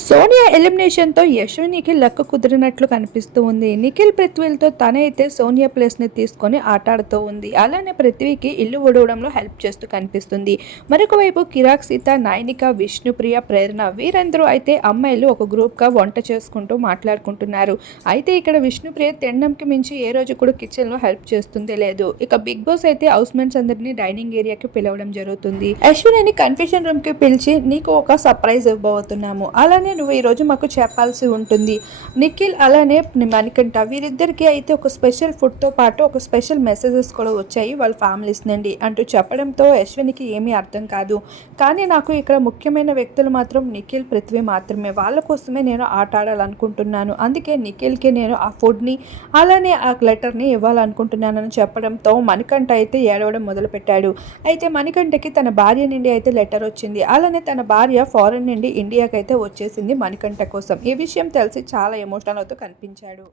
Sonia ఎలిమినేషన్తో యశ్వినికి luck కుదిరినట్లు కనిపిస్తూ ఉంది. నిఖిల్ పృథ్వీలతో తనైతే సోనియా ప్లేస్ని తీసుకొని ఆటాడుతూ ఉంది. అలానే పృథ్వీకి ఇల్లు ఊడవడంలో హెల్ప్ చేస్తూ కనిపిస్తుంది. మరొక వైపు కిరాక్ సీత, నైనిక, విష్ణుప్రియ, ప్రేరణ వీరందరూ అయితే అమ్మాయిలు ఒక గ్రూప్గా వంట చేసుకుంటూ మాట్లాడుకుంటున్నారు. అయితే ఇక్కడ విష్ణుప్రియ తినడంకి మించి ఏ రోజు కూడా కిచెన్లో హెల్ప్ చేస్తుందే లేదు. ఇక బిగ్ బాస్ అయితే హౌస్ మేట్స్ అందరినీ డైనింగ్ ఏరియాకి పిలవడం జరుగుతుంది. అశ్విని కన్ఫ్యూషన్ రూమ్కి పిలిచి నీకు ఒక సర్ప్రైజ్ ఇవ్వబోతున్నాము, అలానే నువ్వు ఈరోజు మాకు చెప్పాల్సి ఉంటుంది. నిఖిల్ అలానే మణికంఠ వీరిద్దరికి అయితే ఒక స్పెషల్ ఫుడ్తో పాటు ఒక స్పెషల్ మెసేజెస్ కూడా వచ్చాయి వాళ్ళ ఫ్యామిలీస్ నుండి అంటూ చెప్పడంతో అశ్వినికి ఏమీ అర్థం కాదు. కానీ నాకు ఇక్కడ ముఖ్యమైన వ్యక్తులు మాత్రం నిఖిల్, పృథ్వీ మాత్రమే. వాళ్ళ కోసమే నేను ఆట ఆడాలనుకుంటున్నాను. అందుకే నిఖిల్కి నేను ఆ ఫుడ్ని అలానే ఆ లెటర్ని ఇవ్వాలనుకుంటున్నానని చెప్పడంతో మణికంఠ అయితే ఏడవడం మొదలుపెట్టాడు. అయితే మణికంఠకి తన భార్య నుండి అయితే లెటర్ వచ్చింది. అలానే తన భార్య ఫారెన్ నుండి ఇండియాకి అయితే వచ్చేసింది మణికంఠ కోసం. ఈ విషయం తెలిసి చాలా ఎమోషనల్ అవుతూ కనిపించాడు.